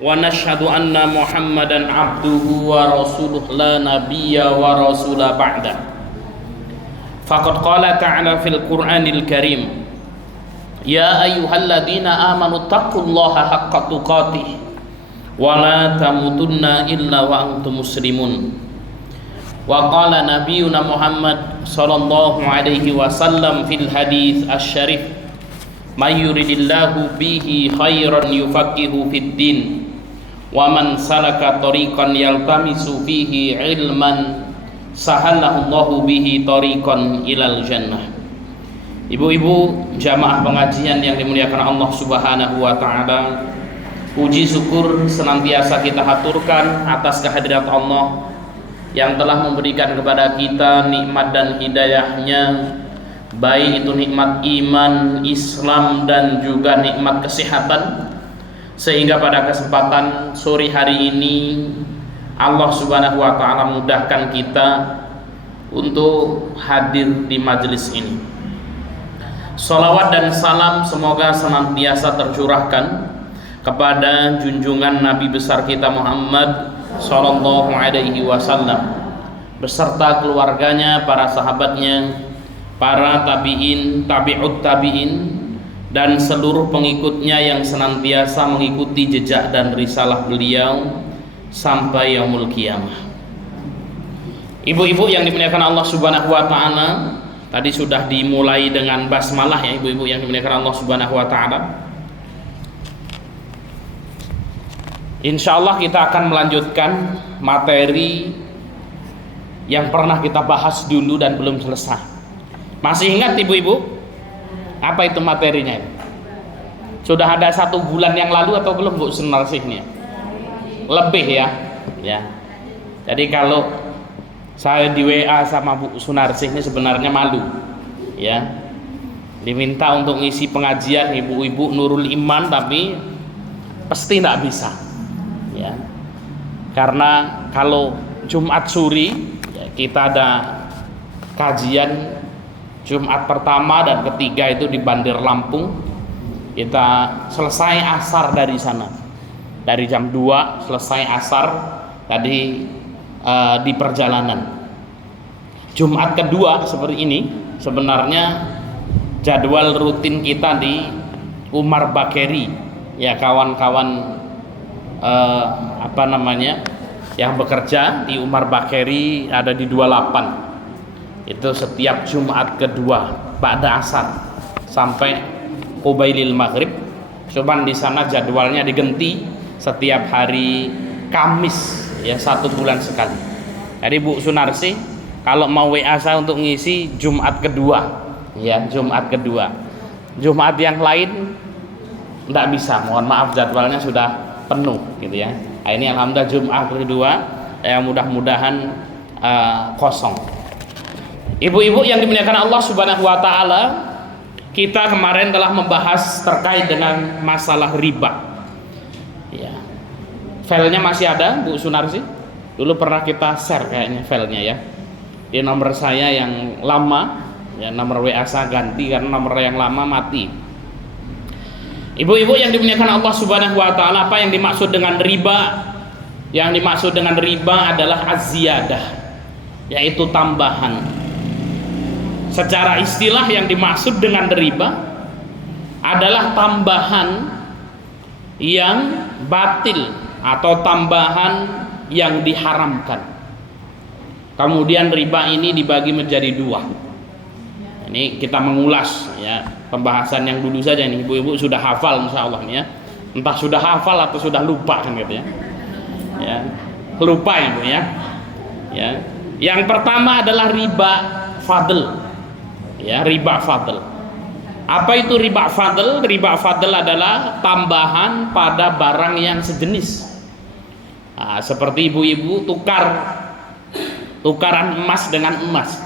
wa nashhadu anna Muhammadan abduhu wa rasuluh la nabiyya wa rasula ba'da. Faqad qala ta'ala fil Qur'anil Karim, ya ayyuhalladzina amanu taqullaha haqqa tuqatih wa la tamutunna illa wa antum muslimun. Wa qala nabiyuna Muhammad sallallahu alaihi wasallam fil hadits asy-syarif, may yuridillahu bihi khairan yufaqihu fid din wa man salaka tariqan yaltamisu fihi ilman sahalallahu bihi tariqan ilal jannah. Ibu-ibu jamaah pengajian yang dimuliakan Allah Subhanahu wa taala, puji syukur senantiasa kita haturkan atas kehadirat Allah yang telah memberikan kepada kita nikmat dan hidayahnya, baik itu nikmat iman, Islam, dan juga nikmat kesehatan, sehingga pada kesempatan sore hari ini Allah Subhanahu wa taala mudahkan kita untuk hadir di majelis ini. Shalawat dan salam semoga senantiasa tercurahkan kepada junjungan Nabi besar kita Muhammad sallallahu alaihi wasallam beserta keluarganya, para sahabatnya, para tabi'in, tabi'ut tabi'in, dan seluruh pengikutnya yang senantiasa mengikuti jejak dan risalah beliau sampai yaumul qiyamah. Ibu-ibu yang dimuliakan Allah Subhanahu wa taala, tadi sudah dimulai dengan basmalah ya ibu-ibu yang dimuliakan Allah Subhanahu wa taala. Insyaallah kita akan melanjutkan materi yang pernah kita bahas dulu dan belum selesai. Masih ingat ibu-ibu? Apa itu materinya? Sudah ada 1 bulan yang lalu atau belum Bu Sunarsihnya? Lebih ya. Jadi kalau saya di WA sama Bu Sunarsih ini sebenarnya malu ya. Diminta untuk ngisi pengajian ibu-ibu Nurul Iman, tapi pasti tidak bisa ya. Karena kalau Jumat suri ya, kita ada kajian Jumat pertama dan ketiga itu di Bandar Lampung. Kita selesai asar dari sana, dari jam 2 selesai asar tadi di perjalanan. Jumat kedua seperti ini sebenarnya jadwal rutin kita di Umar Bakeri ya, kawan-kawan yang bekerja di Umar Bakeri ada di 28. Itu setiap Jumat kedua ba'da asar sampai qubailil maghrib. Cuman di sana jadwalnya diganti setiap hari Kamis ya, 1 bulan sekali. Jadi Bu Sunarsi kalau mau WA saya untuk ngisi Jumat kedua ya, Jumat kedua. Jumat yang lain enggak bisa, mohon maaf jadwalnya sudah penuh gitu ya. Nah, ini alhamdulillah Jumat kedua ya, mudah-mudahan kosong. Ibu-ibu yang dimuliakan Allah Subhanahu wa taala, kita kemarin telah membahas terkait dengan masalah riba. Ya. Filenya masih ada Bu Sunarsi? Dulu pernah kita share kayaknya filenya ya. Di nomor saya yang lama, ya nomor WA saya ganti karena nomor yang lama mati. Ibu-ibu yang dimuliakan Allah Subhanahu wa taala, apa yang dimaksud dengan riba? Yang dimaksud dengan riba adalah az-ziyadah, yaitu tambahan. Secara istilah yang dimaksud dengan riba adalah tambahan yang batil atau tambahan yang diharamkan. Kemudian riba ini dibagi menjadi 2. Ini kita mengulas ya, pembahasan yang dulu saja nih. Ibu-ibu sudah hafal insyaallah nih ya. Entah sudah hafal atau sudah lupa kan gitu ya. Ya, lupa ya Bu ya. Ya. Yang pertama adalah riba fadl. Ya, riba fadl. Apa itu riba fadl? Riba fadl adalah tambahan pada barang yang sejenis. Nah, seperti ibu-ibu tukaran emas dengan emas.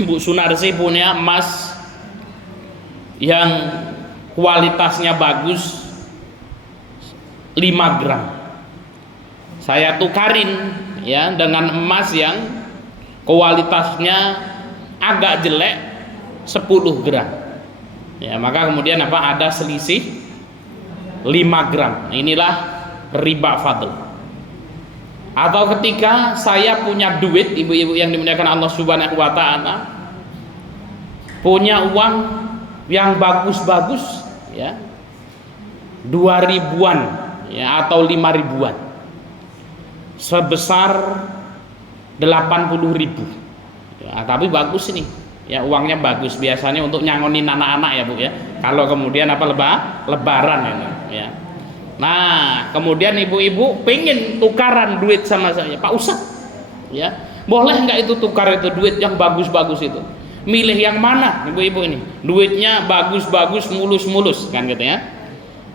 Bu Sunarsi punya emas yang kualitasnya bagus 5 gram. Saya tukarin ya dengan emas yang kualitasnya agak jelek 10 gram. Ya, maka kemudian apa? Ada selisih 5 gram. Inilah riba fadl. Atau ketika saya punya duit, ibu-ibu yang dimuliakan Allah Subhanahu wa taala, punya uang yang bagus-bagus ya, 2 ribuan ya, atau 5 ribuan, sebesar 80 ribu ya, tapi bagus ini ya, uangnya bagus, biasanya untuk nyangonin anak-anak ya Bu ya, kalau kemudian apa lebaran ini ya. Nah kemudian ibu-ibu pengen tukaran duit sama saya, Pak Ustadz ya, boleh nggak itu tukar itu duit yang bagus-bagus itu? Milih yang mana ibu-ibu ini? Duitnya bagus-bagus, mulus-mulus kan gitu ya.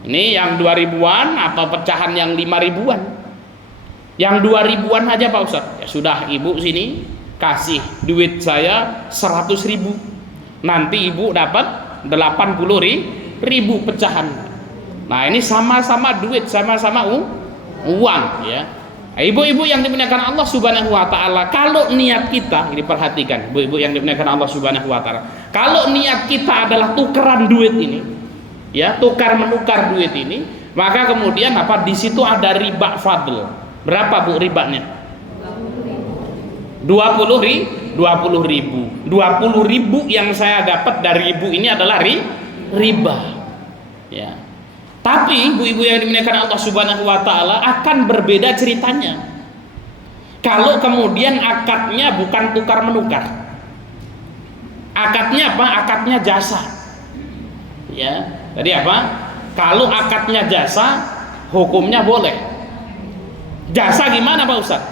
Ini yang 2 ribuan atau pecahan yang 5 ribuan? Yang 2 ribuan aja Pak Ustadz. Ya sudah, ibu sini kasih duit saya 100 ribu. Nanti ibu dapat 80 ribu pecahan. Nah ini sama-sama duit, sama-sama uang ya. Ibu-ibu yang dimuliakan Allah Subhanahu wa taala, kalau niat kita, ini perhatikan, ibu-ibu yang dimuliakan Allah Subhanahu wa taala, kalau niat kita adalah tukeran duit ini, ya, tukar menukar duit ini, maka kemudian apa? Di situ ada riba fadl. Berapa Bu ribanya? 20 ribu. 20 ribu yang saya dapat dari ibu ini adalah riba. Ya. Tapi ibu-ibu yang dimuliakan Allah Subhanahu wa taala akan berbeda ceritanya. Kalau kemudian akadnya bukan tukar menukar. Akadnya apa? Akadnya jasa. Ya. Jadi apa? Kalau akadnya jasa, hukumnya boleh. Jasa gimana Pak Ustaz?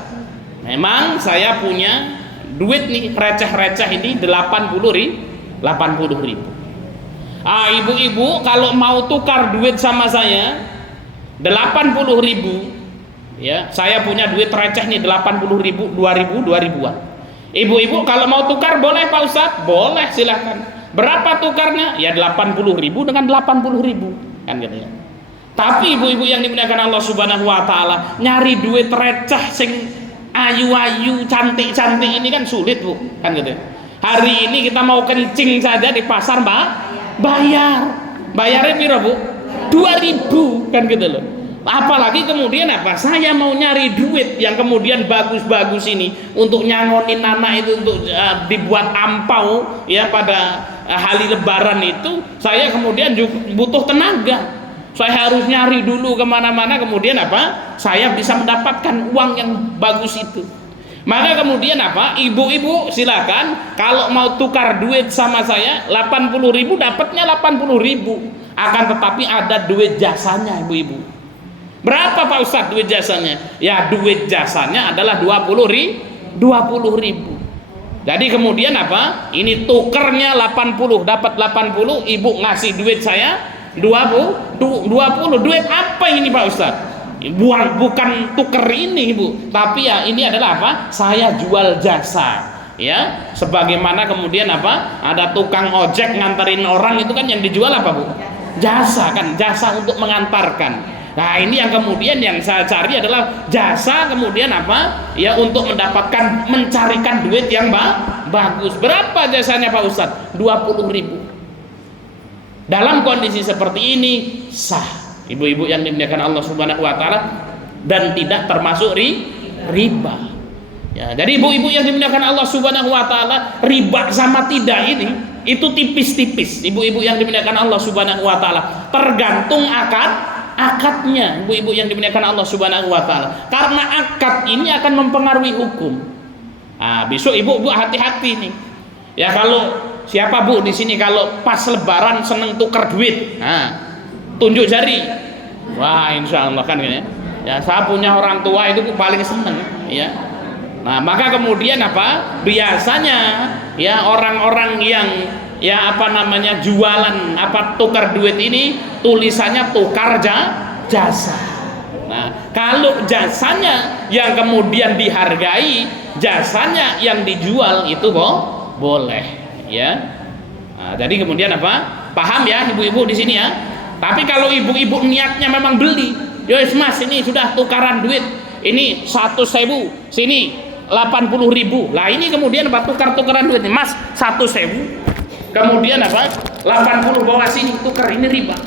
Memang saya punya duit nih receh-receh ini 80 ribu. Ibu-ibu kalau mau tukar duit sama saya 80 ribu ya, saya punya duit receh nih 80 ribu, 2 ribuan. Ibu-ibu kalau mau tukar boleh Pak Ustadz? Boleh, silahkan. Berapa tukarnya? Ya 80 ribu dengan 80 ribu kan gitu ya. Tapi ibu-ibu yang dimuliakan Allah Subhanahu wa taala, nyari duit receh sing ayu-ayu, cantik-cantik ini kan sulit Bu, kan gitu ya. Hari ini kita mau kencing saja di pasar Mbak, bayarnya piro Bu? 2.000 kan gitu loh. Apalagi kemudian apa? Saya mau nyari duit yang kemudian bagus-bagus ini untuk nyangonin anak itu, untuk dibuat ampau ya pada hari lebaran itu, saya kemudian juga butuh tenaga. Saya harus nyari dulu kemana-mana, kemudian apa? Saya bisa mendapatkan uang yang bagus itu. Maka kemudian apa? Ibu-ibu silakan, kalau mau tukar duit sama saya 80 ribu, dapatnya 80 ribu. Akan tetapi ada duit jasanya ibu-ibu. Berapa Pak Ustadz duit jasanya? Ya duit jasanya adalah 20 ribu. Jadi kemudian apa? Ini tukernya 80, dapat 80, ibu ngasih duit saya 20. Duit apa ini Pak Ustadz? Bukan tuker ini Bu, tapi ya ini adalah apa? Saya jual jasa ya, sebagaimana kemudian apa? Ada tukang ojek nganterin orang, itu kan yang dijual apa Bu? Jasa kan, jasa untuk mengantarkan. Nah ini yang kemudian yang saya cari adalah jasa, kemudian apa? Ya untuk mendapatkan, mencarikan duit yang bagus. Berapa jasanya Pak Ustadz? 20 ribu. Dalam kondisi seperti ini sah ibu-ibu yang dimuliakan Allah Subhanahu wa taala, dan tidak termasuk riba. Ya, jadi ibu-ibu yang dimuliakan Allah Subhanahu wa taala, riba sama tidak ini itu tipis-tipis. Ibu-ibu yang dimuliakan Allah Subhanahu wa taala, tergantung akadnya ibu-ibu yang dimuliakan Allah Subhanahu wa taala. Karena akad ini akan mempengaruhi hukum. Nah, besok ibu-ibu hati-hati nih. Ya kalau siapa Bu di sini kalau pas lebaran seneng tuker duit, nah, tunjuk jari. Wah, insya Allah kan ya. Ya, saya punya orang tua itu paling seneng ya. Nah, maka kemudian apa? Biasanya ya orang-orang yang ya apa namanya jualan apa tukar duit ini tulisannya tukar jasa. Nah, kalau jasanya yang kemudian dihargai, jasanya yang dijual itu boleh ya. Nah, jadi kemudian apa? Paham ya ibu-ibu di sini ya? Tapi kalau ibu-ibu niatnya memang beli, yos Mas ini sudah tukaran duit, ini 100.000, sini 80.000. Lah ini kemudian apa? Tukar-tukaran duit, Mas 100.000, kemudian apa? 80 bawa sini tukar, ini riba.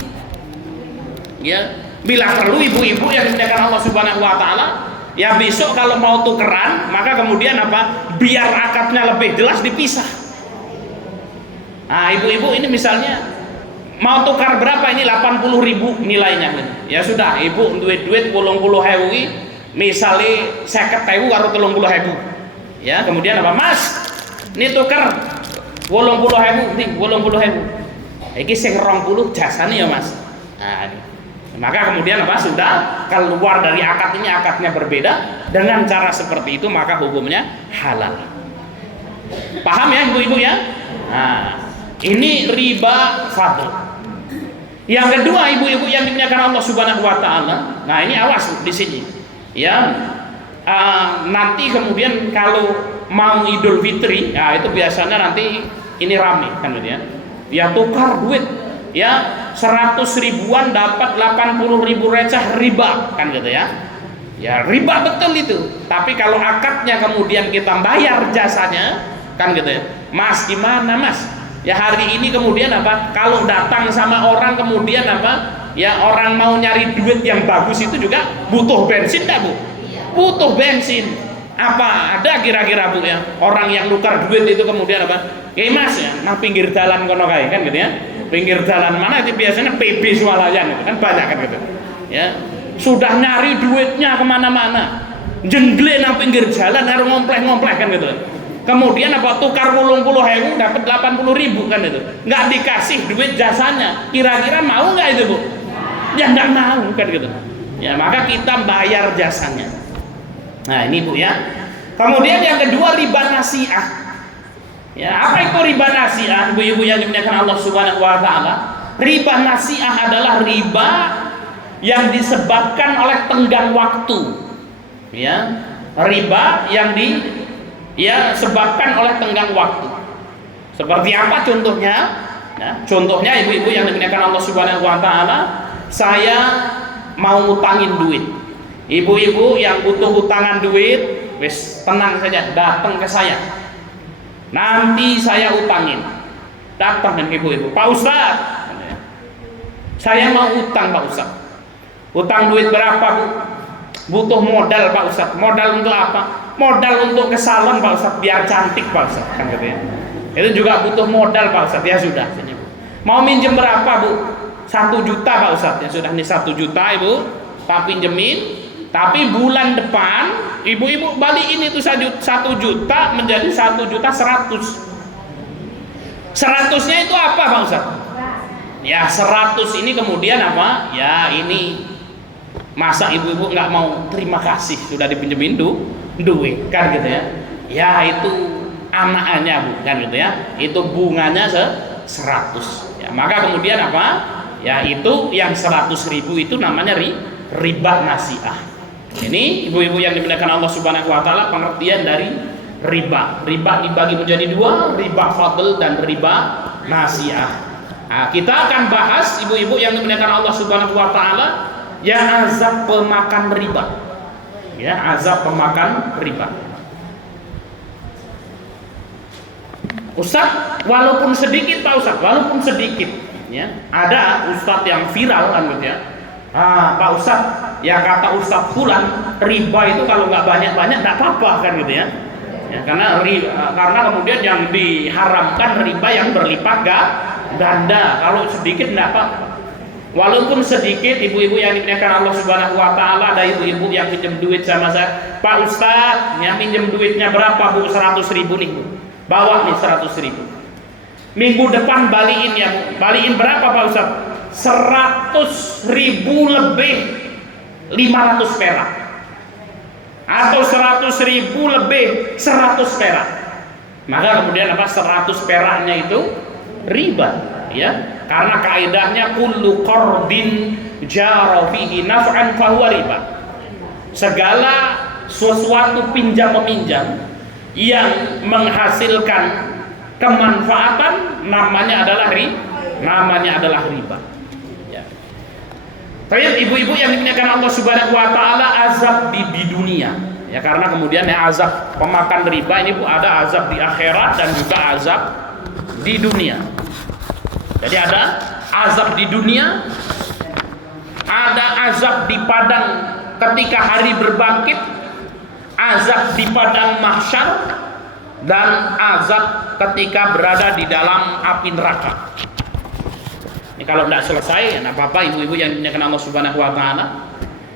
Ya, bila perlu ibu-ibu yang dimuliakan Allah Subhanahu wa taala, ya besok kalau mau tukeran, maka kemudian apa? Biar akadnya lebih jelas dipisah. Nah, ibu-ibu ini misalnya mau tukar berapa ini 80.000 nilainya. Ya sudah, ibu duit 80.000 misalnya 50.000 karo 30.000. Ya, kemudian apa? Mas, ini tukar 80.000 nih, 80.000. Iki sing 20 jasane ya, Mas. Nah, ini. Maka kemudian apa? Sudah keluar dari akad ini, akadnya berbeda dengan cara seperti itu, maka hukumnya halal. Paham ya ibu-ibu ya? Nah, ini riba fadl. Yang kedua, ibu-ibu yang dimuliakan Allah Subhanahu wa taala. Nah, ini awas di sini. Ya. Nanti kemudian kalau mau Idul Fitri, ya itu biasanya nanti ini rame kan gitu ya. Ya tukar duit. Ya 100 ribuan dapat 80.000 receh riba kan gitu ya. Ya riba betul itu. Tapi kalau akadnya kemudian kita bayar jasanya kan gitu ya. Mas gimana Mas? Ya hari ini kemudian apa? Kalau datang sama orang kemudian apa? Ya orang mau nyari duit yang bagus itu juga butuh bensin enggak Bu? Butuh bensin. Apa ada kira-kira Bu ya? Orang yang nukar duit itu kemudian apa? Mas ya, nah pinggir jalan kono kae kan gitu ya. Pinggir jalan mana itu biasanya PB swalayan itu kan banyak kan gitu ya, sudah nyari duitnya kemana-mana, jengle nang pinggir jalan harus ngompleh-ngompleh kan gitu, kemudian apa tukar 80.000 dapat 80.000 kan itu, nggak dikasih duit jasanya, kira-kira mau nggak itu Bu? Ya nggak mau kan gitu ya, maka kita bayar jasanya. Nah ini Bu ya. Kemudian yang kedua riba nasi'ah. Ya, apa itu riba nasi'ah? Ibu-ibu yang dimuliakan Allah Subhanahu wa taala. Riba nasi'ah adalah riba yang disebabkan oleh tenggang waktu. Ya, riba yang disebabkan oleh tenggang waktu. Seperti apa contohnya? Ya, contohnya ibu-ibu yang dimuliakan Allah Subhanahu wa taala, saya mau ngutangin duit. Ibu-ibu yang butuh utangan duit, wis tenang saja, datang ke saya. Nanti saya utangin. Datang dengan ibu-ibu, Pak Ustadz, saya mau utang Pak Ustadz. Utang duit berapa Bu? Butuh modal Pak Ustadz. Modal untuk apa? Modal untuk ke salon Pak Ustadz, biar cantik Pak Ustadz kan gitu ya. Itu juga butuh modal Pak Ustadz. Ya sudah sini Bu. Mau minjem berapa Bu? 1 juta Pak Ustadz. Ya sudah, nih 1 juta Ibu tak pinjemin. Tapi bulan depan ibu-ibu balikin itu 1 juta menjadi 1.100.000. 100-nya itu apa Pak Ustaz? Ya 100 ini kemudian apa? Ya ini masa ibu-ibu nggak mau terima kasih sudah dipinjemin duit kan gitu ya? Ya itu anaknya Bu kan gitu ya? Itu bunganya 100. Ya maka kemudian apa? Ya itu yang 100.000 itu namanya riba nasi'ah. Ini ibu-ibu yang dimuliakan Allah Subhanahu wa taala, pengertian dari riba. Riba dibagi menjadi 2, riba fadl dan riba nasi'ah. Nah, kita akan bahas ibu-ibu yang dimuliakan Allah Subhanahu wa taala, ya azab pemakan riba. Ya, azab pemakan riba. Ustaz, walaupun sedikit Pak Ustaz, walaupun sedikit ya. Ada ustaz yang viral kan gitu ya. Pak Ustaz, ya kata Ustaz Fulan, riba itu kalau nggak banyak-banyak nggak apa-apa kan gitu ya. Ya karena kemudian yang diharamkan riba yang berlipat ganda. Kalau sedikit nggak apa-apa. Walaupun sedikit, ibu-ibu yang dimuliakan Allah Subhanahu wa taala, ada ibu-ibu yang pinjam duit sama saya. Pak Ustaz, yang pinjam duitnya berapa Bu? 100.000 nih Bu. Bawa nih 100.000. Minggu depan balikin ya Bu. Balikin berapa Pak Ustaz? 100.000 lebih 500 perak atau 100.000 lebih 100 perak. Maka kemudian apa? 100 peraknya itu riba ya, karena kaidahnya kullu qardin jara fihi naf'an fahuwa riba. Segala sesuatu pinjam meminjam yang menghasilkan kemanfaatan namanya adalah riba. Tapi ibu-ibu yang dimuliakan Allah Subhanahu wa taala, azab di dunia. Ya karena kemudian ya azab pemakan riba ini Bu, ada azab di akhirat dan juga azab di dunia. Jadi ada azab di dunia, ada azab di padang ketika hari berbangkit, azab di padang mahsyar, dan azab ketika berada di dalam api neraka. Ini kalau tidak selesai, tidak apa-apa ibu-ibu yang dimuliakan Allah Subhanahu wa taala.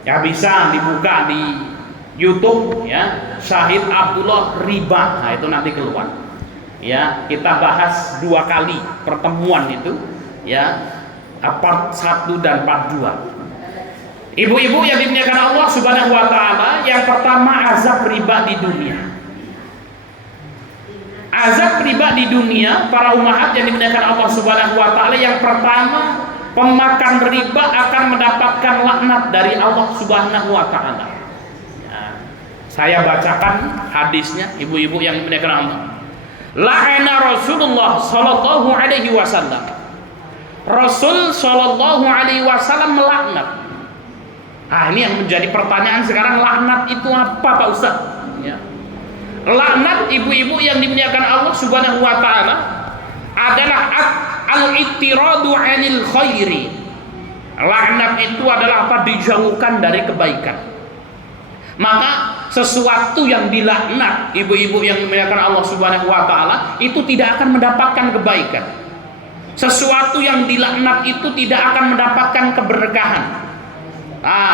Ya bisa dibuka di YouTube ya, Syahid Abdullah Riba. Nah, itu nanti keluar. Ya, kita bahas 2 kali pertemuan itu ya, part 1 dan part 2. Ibu-ibu yang dimuliakan Allah Subhanahu wa taala, yang pertama azab riba di dunia. Azab riba di dunia, para ummahat yang dimuliakan Allah Subhanahu wa taala, yang pertama, pemakan riba akan mendapatkan laknat dari Allah Subhanahu wa taala. Ya, saya bacakan hadisnya ibu-ibu yang dimuliakan Allah. La'ana Rasulullah sallallahu alaihi wasallam. Rasul sallallahu alaihi wasallam melaknat. Ini yang menjadi pertanyaan sekarang, laknat itu apa Pak Ustaz? Ya. Laknat ibu-ibu yang dimuliakan Allah Subhanahu wa taala adalah al-ittiradu 'anil khairi. Laknat itu adalah apa? Dijauhkan dari kebaikan. Maka sesuatu yang dilaknat ibu-ibu yang dimuliakan Allah Subhanahu wa taala itu tidak akan mendapatkan kebaikan. Sesuatu yang dilaknat itu tidak akan mendapatkan keberkahan.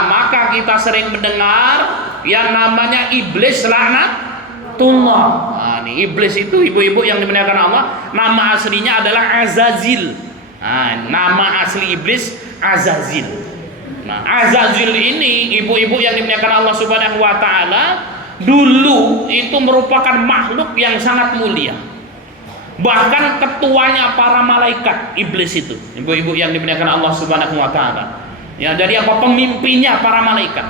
Maka kita sering mendengar yang namanya iblis laknatullah. Ini iblis itu ibu-ibu yang dimuliakan Allah, nama aslinya adalah Azazil. Nama asli iblis Azazil. Azazil ini ibu-ibu yang dimuliakan Allah Subhanahu wa taala, dulu itu merupakan makhluk yang sangat mulia. Bahkan ketuanya para malaikat iblis itu, ibu-ibu yang dimuliakan Allah Subhanahu wa taala. Ya, jadi apa? Pemimpinnya para malaikat.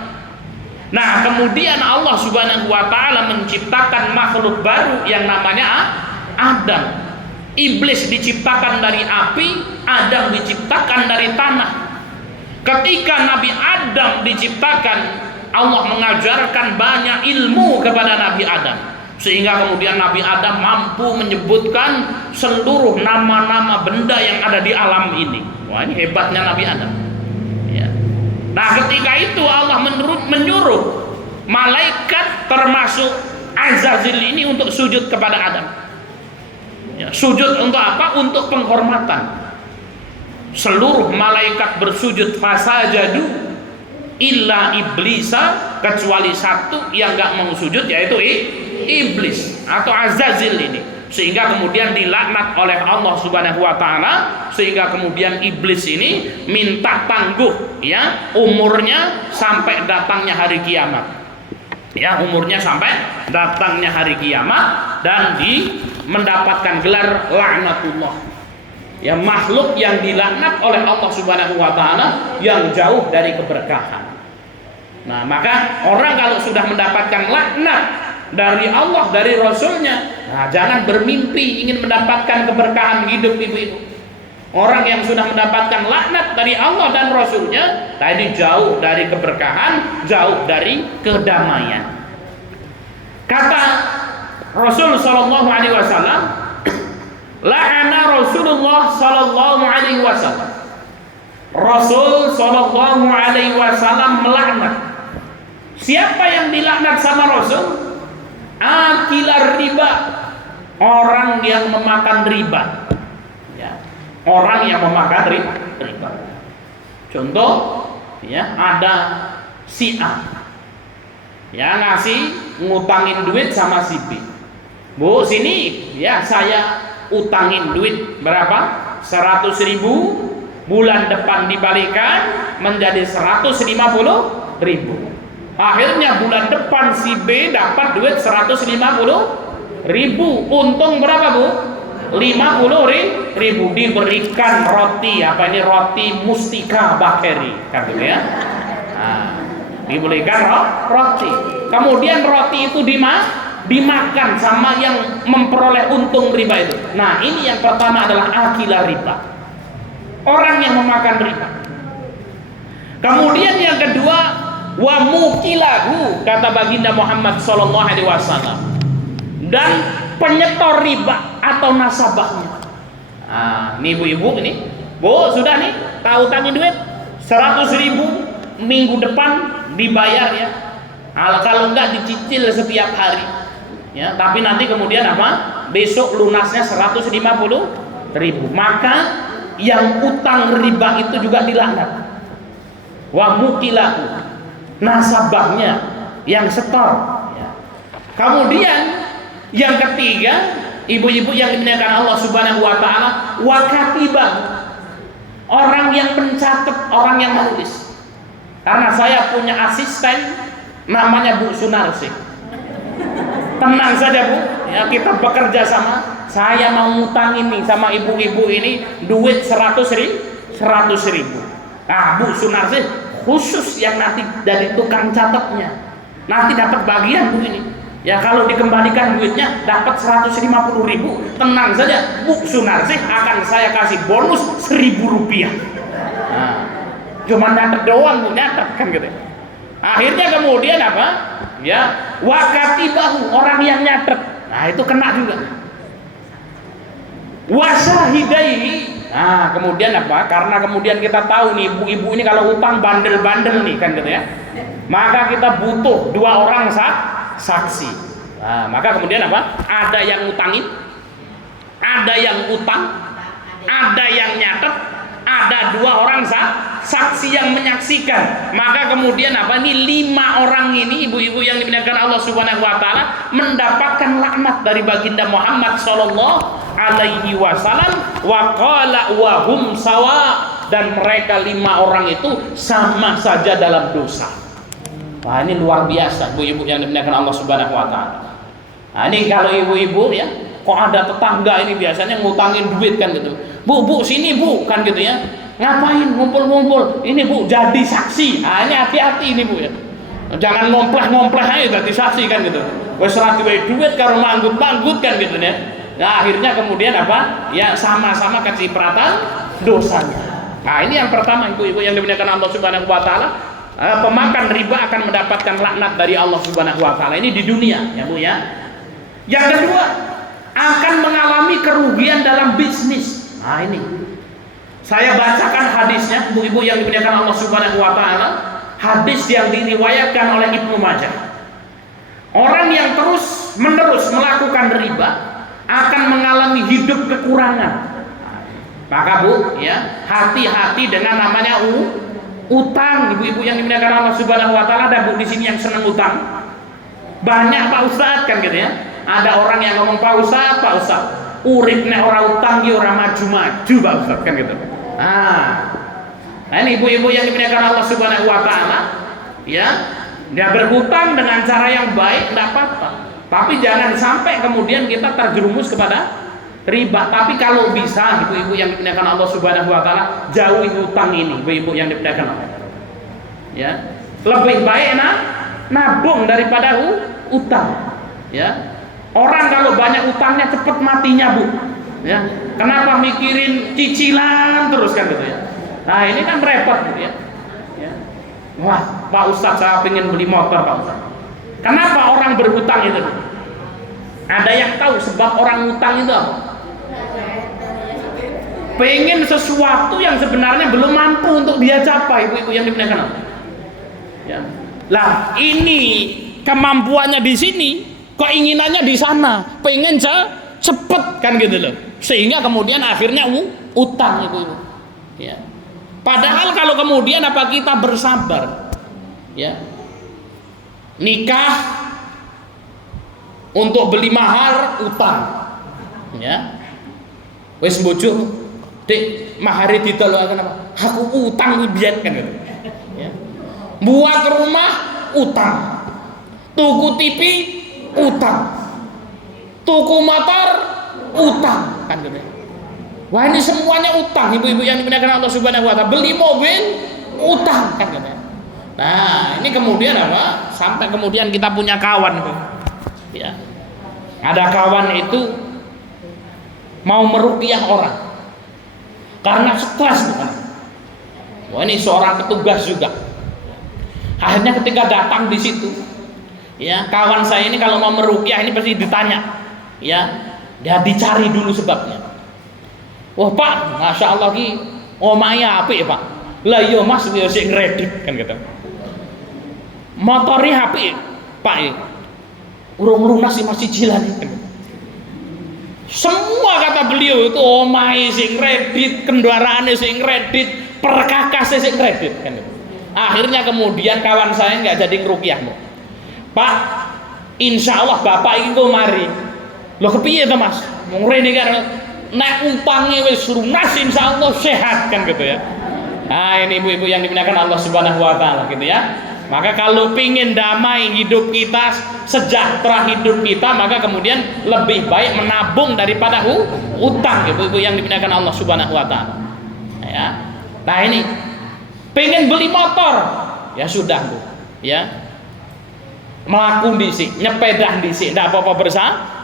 Nah, kemudian Allah Subhanahu wa taala menciptakan makhluk baru yang namanya Adam. Iblis diciptakan dari api, Adam diciptakan dari tanah. Ketika Nabi Adam diciptakan, Allah mengajarkan banyak ilmu kepada Nabi Adam, sehingga kemudian Nabi Adam mampu menyebutkan seluruh nama-nama benda yang ada di alam ini. Wah, ini hebatnya Nabi Adam. Nah, ketika itu Allah menyuruh malaikat termasuk Azazil ini untuk sujud kepada Adam. Ya, sujud untuk apa? Untuk penghormatan. Seluruh malaikat bersujud fasajadu illa iblisa, kecuali satu yang enggak mau sujud, yaitu iblis atau Azazil ini. Sehingga kemudian dilaknat oleh Allah Subhanahu wa taala, sehingga kemudian iblis ini minta tangguh ya umurnya sampai datangnya hari kiamat. Ya, umurnya sampai datangnya hari kiamat, dan mendapatkan gelar laknatullah. Ya, makhluk yang dilaknat oleh Allah Subhanahu wa taala, yang jauh dari keberkahan. Nah, maka orang kalau sudah mendapatkan laknat dari Allah, dari Rasulnya, jangan bermimpi ingin mendapatkan keberkahan hidup ibu-ibu. Orang yang sudah mendapatkan laknat dari Allah dan Rasulnya, tadi jauh dari keberkahan, jauh dari kedamaian. Kata Rasul sallallahu alaihi wasallam, la'ana Rasulullah sallallahu alaihi wasallam. Rasul sallallahu alaihi wasallam melaknat. Siapa yang dilaknat sama Rasul? Akilar riba, orang yang memakan riba. Ya, orang yang memakan riba. Contoh, ya, ada si A, ya, ngasih ngutangin duit sama si B. Bu, sini ya saya utangin duit berapa? 100.000, bulan depan dibalikan menjadi 150.000. Akhirnya bulan depan si B dapat duit 150.000. Untung berapa, Bu? 50.000. Diberikan roti, apa ini, roti mustika bakeri, kan gitu ya. Diberikan roti. Kemudian roti itu dimakan sama yang memperoleh untung riba itu. Nah, ini yang pertama adalah akilah riba, orang yang memakan riba. Kemudian yang kedua, wa mukilahu, kata baginda Muhammad sallallahu alaihi wasallam, dan penyetor riba atau nasabahnya. Ini ibu-ibu ini, Bu, sudah nih tahu tanggi duit 100.000, minggu depan dibayar ya. Kalau enggak dicicil setiap hari. Ya, tapi nanti kemudian apa? Besok lunasnya 150.000. Maka yang utang riba itu juga dilaknat. Wa mukilahu, nasabahnya yang setor. Ya. Kemudian yang ketiga, ibu-ibu yang dimuliakan Allah Subhanahu wa taala, wa katibah, orang yang mencatat, orang yang menulis. Karena saya punya asisten namanya Bu Sunarsi. Tenang saja Bu, ya, kita bekerja sama. Saya mau ngutang ini sama ibu-ibu ini duit 100.000. Nah, Bu Sunarsi khusus yang nanti dari tukang catatnya. Nanti dapat bagian Bu ini. Ya, kalau dikembalikan duitnya dapat 150.000. Tenang saja, Bu Sunarsi akan saya kasih bonus 1.000 rupiah. Nah, cuma nyatet doang Bu, nyatet kan gitu. Akhirnya kemudian apa? Ya, wakatibahu, orang yang nyatet. Nah, itu kena juga. Wasahidaihi. Nah, kemudian apa? Karena kemudian kita tahu nih ibu-ibu ini kalau utang bandel-bandel nih kan gitu ya. Maka kita butuh 2 orang saksi. Nah, maka kemudian apa? Ada yang ngutangin, ada yang utang, ada yang nyatet, ada 2 orang saksi yang menyaksikan. Maka kemudian apa? Ini 5 orang ini ibu-ibu yang dimuliakan Allah Subhanahu wa taala mendapatkan laknat dari baginda Muhammad sallallahu alaihi wasallam, wa qala wa hum sawa, dan mereka 5 orang itu sama saja dalam dosa. Wah, ini luar biasa ibu-ibu yang dimuliakan Allah Subhanahu wa taala. Nah, ini kalau ibu-ibu ya, kok ada tetangga ini biasanya ngutangin duit kan gitu. Bu, sini Bu, kan gitu ya. Ngapain ngumpul-ngumpul? Ini Bu, jadi saksi. Nah, ini hati-hati ini Bu ya. Jangan ngompleh-ngompleh aja jadi saksi kan gitu. Wes ora duwe duit karo manggut-manggut kan gitu ya. Nah, akhirnya kemudian apa? Ya sama-sama kecipratan dosanya. Nah, ini yang pertama ibu-ibu yang dimuliakan Allah Subhanahu wa taala, pemakan riba akan mendapatkan laknat dari Allah Subhanahu wa taala. Ini di dunia ya Bu ya. Yang kedua, akan mengalami kerugian dalam bisnis. Nah, ini saya bacakan hadisnya ibu-ibu yang dimuliakan Allah Subhanahu wa taala. Hadis yang diriwayatkan oleh Ibnu Majah. Orang yang terus-menerus melakukan riba akan mengalami hidup kekurangan. Maka Bu, ya, hati-hati dengan namanya utang. Ibu-ibu yang dimuliakan Allah Subhanahu wa taala, ada Bu di sini yang senang utang. Banyak Pak Ustadz kan gitu ya. Ada orang yang ngomong Pak Ustadz, urip nek ora utang ki ora maju-maju Pak Ustadz kan gitu. Nah, ini ibu-ibu yang dimuliakan Allah Subhanahu wa taala, ya, dia berhutang dengan cara yang baik enggak apa-apa. Tapi jangan sampai kemudian kita terjerumus kepada riba. Tapi kalau bisa ibu-ibu yang dimuliakan Allah Subhanahu wa taala, jauhi hutang ini, ibu-ibu yang dimuliakan Allah. Ya. Lebih baik nabung daripada utang. Ya. Orang kalau banyak utangnya cepat matinya Bu. Ya. Kenapa mikirin cicilan terus kan gitu ya. Nah, ini kan repot gitu ya. Ya. Wah, Pak Ustadz saya pengen beli motor Pak Ustadz. Kenapa orang berhutang itu? Ada yang tahu sebab orang hutang itu apa? Pengen sesuatu yang sebenarnya belum mampu untuk dia capai, ibu-ibu yang dimuliakan Allah. Ya. Lah, ini kemampuannya di sini, keinginannya di sana, pengen cepet kan gitu loh. Sehingga kemudian akhirnya utang ibu-ibu. Ya. Padahal kalau kemudian apa kita bersabar, ya, nikah untuk beli mahar utang, ya, wes bojo, dek mahari ditolak kenapa? Aku utang biyen kan gitu, ya. Buat rumah utang, tuku TV utang, tuku motor utang kan gitu. Wah, ini semuanya utang ibu-ibu yang dimuliakan Allah Subhanahu wa taala. Beli mobil utang kan katanya. Nah, ini kemudian apa? Sampai kemudian kita punya kawan itu. Ya. Ada kawan itu mau meruqyah orang. Karena stres bukan. Wah, ini seorang petugas juga. Akhirnya ketika datang di situ, ya, kawan saya ini kalau mau meruqyah ini pasti ditanya. Ya, dia dicari dulu sebabnya. Wah Pak, Masya Allah ki omahnya apik Pak. Lah iya Mas ya sik ngredit kan gitu. Motori HP Pak urung lunas sih masih cicilan kan. Semua kata beliau itu omahe sing kredit, kendaraane sing kredit, perkakase sing kredit kan. Akhirnya kemudian kawan saya nggak jadi ngeruqyah, Pak. Insya Allah bapak ini kok mari. Loh kepiye to Mas? Wong rene kan nek utangnya wis lunas insya Allah sehat kan gitu ya. Nah ini ibu-ibu yang dimuliakan Allah Subhanahu Wa Taala gitu ya. Maka kalau pingin damai hidup kita, sejahtera hidup kita, maka kemudian lebih baik menabung daripada utang, ibu-ibu yang dimuliakan Allah Subhanahu Wa Taala. Ya. Nah ini, pengen beli motor, ya sudah Bu, ya. Melaku disi, nyepedah disi, tidak apa-apa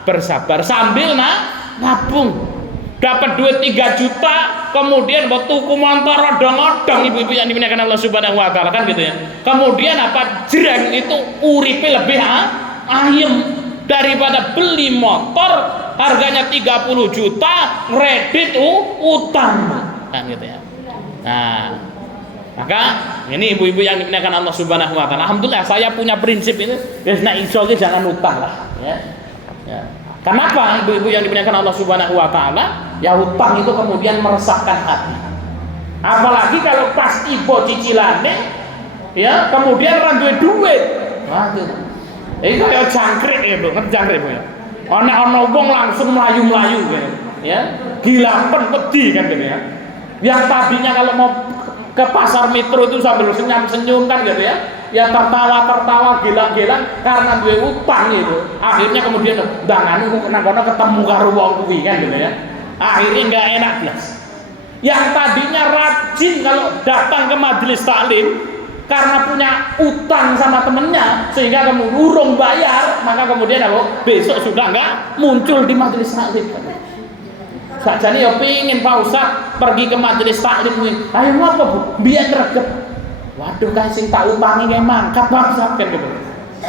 bersabar sambil nabung. Dapat duit 3 juta, kemudian buat tuku motor odong-odong, ibu-ibu yang dimuliakan Allah Subhanahu Wa Taala kan gitu ya. Kemudian apa jreng itu uripe lebih ayem daripada beli motor harganya 30 juta kredit utang kan gitu ya. Nah, maka ini ibu-ibu yang dimuliakan Allah Subhanahu Wa Taala, alhamdulillah saya punya prinsip ini, wis nek iso jangan utang lah ya. Ya. Kenapa ibu-ibu yang dimuliakan Allah Subhanahu Wa Taala? Ya utang itu kemudian meresahkan hati. Apalagi kalau pas ibu cicilannya, ya kemudian randuwe duit. Waduh. Ini kayak jangkrik ya Bu, ngerti jangkrik Bu ya. Ana wong langsung melayu-melayu gitu. Ya. Gilapen wedi kan gitu ya. Yang tadinya kalau mau ke pasar Metro itu sambil senyum-senyum kan gitu ya. Ya tertawa gelang-gelang karena duwe utang itu. Akhirnya kemudian dangan nang kono ketemu karo wong kuwi kan gitu ya. Akhirnya enggak enak blas. Yang tadinya rajin kalau datang ke majelis taklim karena punya utang sama temennya sehingga kemudian urung bayar, maka kemudian besok sudah enggak muncul di majelis taklim. Sakjane ya pengin Pak Ustaz pergi ke majelis taklim kuwi. Ayo ngapa Bu? Biyen regep. Waduh kan sing tak utangi kayak mangkat Pak Ustaz kan gitu.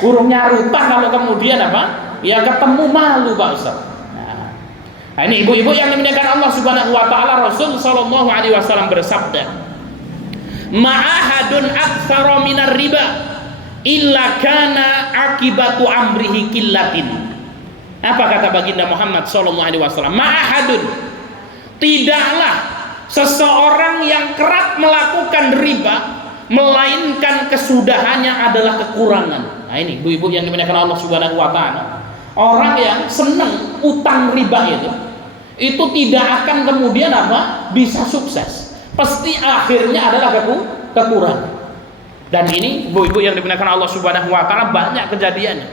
Urung nyarutang kalau kemudian apa? Ya ketemu malu Pak Ustaz. Nah, ini ibu-ibu yang dimuliakan Allah Subhanahu Wa Taala, Rasul Shallallahu Alaihi Wasallam bersabda, ma'ahadun aktsara minar riba illa kana akibatu amrihi killatin. Apa kata baginda Muhammad Shallallahu Alaihi Wasallam? Ma'ahadun, tidaklah seseorang yang kerap melakukan riba melainkan kesudahannya adalah kekurangan. Nah ini ibu-ibu yang dimuliakan Allah Subhanahu Wa Taala, orang yang senang utang riba itu tidak akan kemudian apa bisa sukses, pasti akhirnya adalah kekurangan. Dan ini ibu-ibu yang dimuliakan Allah Subhanahu Wa Taala banyak kejadiannya.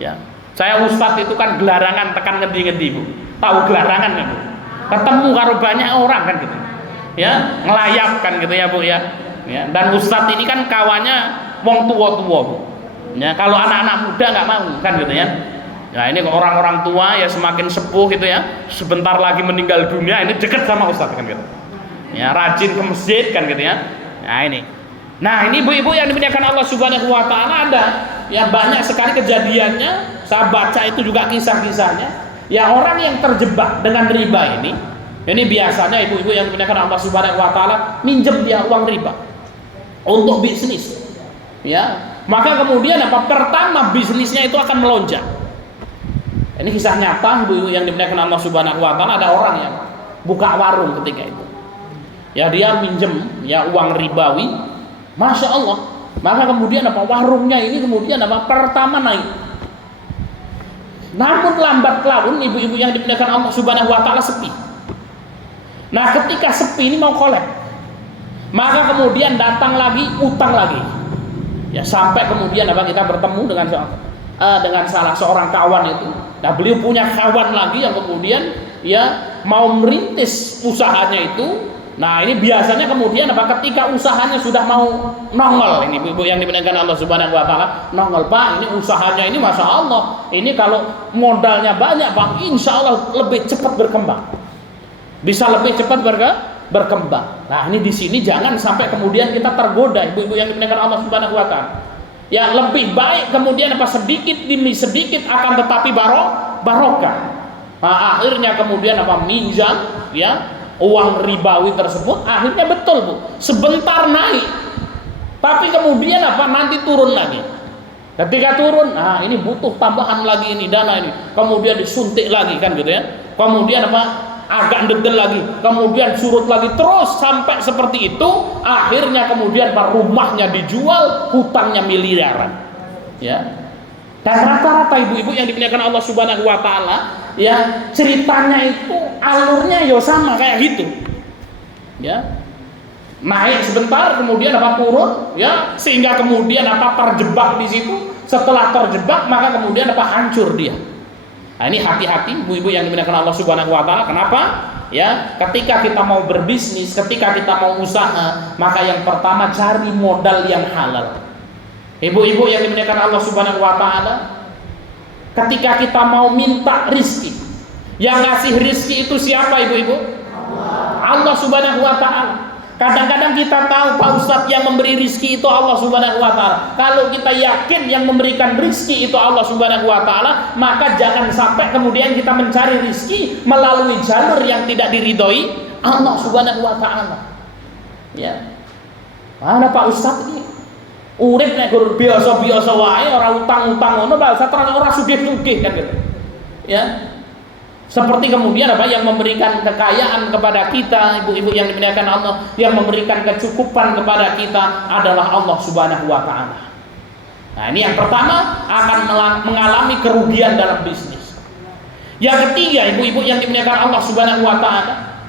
Ya, saya ustadz itu kan gelarangan tekan ngendi-ngendi Bu, tahu gelarangan kan Bu? Ketemu karo banyak orang kan gitu, ya ngelayap kan gitu ya Bu ya. Ya, dan ustadz ini kan kawannya wong tua-tua Bu. Ya, kalau anak-anak muda nggak mau kan gitu ya. Ya ini orang-orang tua ya semakin sepuh gitu ya, sebentar lagi meninggal dunia ini dekat sama ustadz kan gitu. Ya rajin ke masjid kan gitu ya. Nah ini. Nah ini ibu-ibu yang dimuliakan Allah Subhanahu Wa Taala, ada ya banyak sekali kejadiannya. Saya baca itu juga kisah-kisahnya. Ya orang yang terjebak dengan riba ini biasanya ibu-ibu yang dimuliakan Allah Subhanahu Wa Taala minjem dia uang riba untuk bisnis. Ya maka kemudian apa? Pertama bisnisnya itu akan melonjak. Ini kisah nyata ibu yang dimuliakan Allah Subhanahu Wa Taala, ada orang yang buka warung ketika itu. Ya dia minjem ya uang ribawi, masya Allah. Maka kemudian apa? Warungnya ini kemudian apa? Pertama naik. Namun lambat laun ibu-ibu yang dimuliakan Allah Subhanahu Wa Taala sepi. Nah ketika sepi ini mau kolek, maka kemudian datang lagi utang lagi. Ya sampai kemudian apa? Kita bertemu dengan salah seorang kawan itu. Nah beliau punya kawan lagi yang kemudian ya mau merintis usahanya itu. Nah ini biasanya kemudian apa? Ketika usahanya sudah mau nongol, ini ibu yang dimuliakan Allah Subhanahu Wa Taala, nongol Pak, ini usahanya ini masya Allah, ini kalau modalnya banyak Pak, insya Allah lebih cepat berkembang, bisa lebih cepat berkembang. Nah ini di sini jangan sampai kemudian kita tergoda ibu-ibu yang dimuliakan Allah Subhanahu Wa Taala. Ya lebih baik kemudian apa sedikit demi sedikit akan tetapi barokah. Nah, akhirnya kemudian apa minjam ya uang ribawi tersebut akhirnya betul Bu, sebentar naik, tapi kemudian apa, nanti turun lagi. Ketika turun, nah ini butuh tambahan lagi ini dana ini, kemudian disuntik lagi kan gitu ya, kemudian apa, agak ndedel lagi, kemudian surut lagi, terus sampai seperti itu. Akhirnya kemudian Pak, rumahnya dijual, hutangnya miliaran ya. Dan rata-rata ibu-ibu yang dimuliakan Allah Subhanahu wa taala ya, ceritanya itu alurnya ya sama kayak gitu ya, naik sebentar kemudian apa, turun ya, sehingga kemudian apa, terjebak di situ. Setelah terjebak maka kemudian apa, hancur dia. Nah ini hati-hati ibu-ibu yang dimuliakan Allah Subhanahu wa taala. Kenapa? Ya, ketika kita mau berbisnis, ketika kita mau usaha, maka yang pertama cari modal yang halal. Ibu-ibu yang dimuliakan Allah Subhanahu wa taala, ketika kita mau minta rizki, yang ngasih rizki itu siapa ibu-ibu? Allah Subhanahu wa taala. Kadang-kadang kita tahu Pak Ustadz yang memberi rizki itu Allah Subhanahu wa taala. Kalau kita yakin yang memberikan rizki itu Allah Subhanahu wa taala, maka jangan sampai kemudian kita mencari rizki melalui jalur yang tidak diridhoi Allah Subhanahu wa taala. Ya. Mana Pak Ustadz ini? Urip nek gur biasa-biasa wae, ora utang-utang ngono, Pak Ustadz ora sugih-sugih kan gitu. Ya. Seperti kemudian apa, yang memberikan kekayaan kepada kita, ibu-ibu yang dimuliakan Allah, yang memberikan kecukupan kepada kita adalah Allah Subhanahu wa taala. Nah, ini yang pertama, akan mengalami kerugian dalam bisnis. Yang ketiga, ibu-ibu yang dimuliakan Allah Subhanahu wa taala,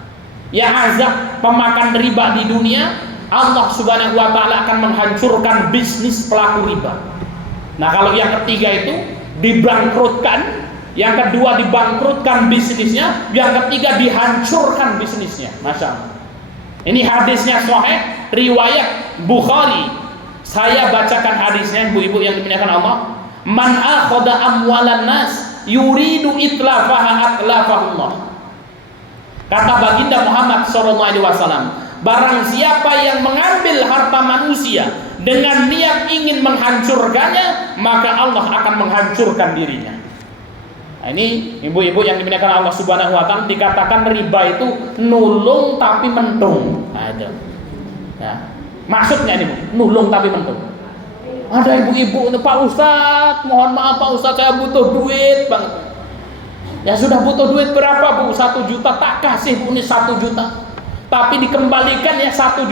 ya azab pemakan riba di dunia, Allah Subhanahu wa taala akan menghancurkan bisnis pelaku riba. Nah, kalau yang ketiga itu dibangkrutkan, yang kedua dibangkrutkan bisnisnya, yang ketiga dihancurkan bisnisnya. Masya Allah. Ini hadisnya sahih, riwayat Bukhari. Saya bacakan hadisnya ibu-ibu yang dimuliakan Allah. Man akhadha amwalan nas yuridu itlafaha atlafahullah. Kata baginda Muhammad SAW, barang siapa yang mengambil harta manusia dengan niat ingin menghancurkannya, maka Allah akan menghancurkan dirinya. Nah, ini ibu-ibu yang dimuliakan Allah Subhanahu wa taala, dikatakan riba itu nulung tapi mentung. Nah, itu. Ya. Maksudnya ini, nulung tapi mentung. Ada ibu-ibu, Pak Ustadz, mohon maaf Pak Ustadz, saya butuh duit banget. Ya sudah, butuh duit berapa Bu? 1 juta, tak kasih Bu, ini 1 juta. Tapi dikembalikan ya 1.500.000.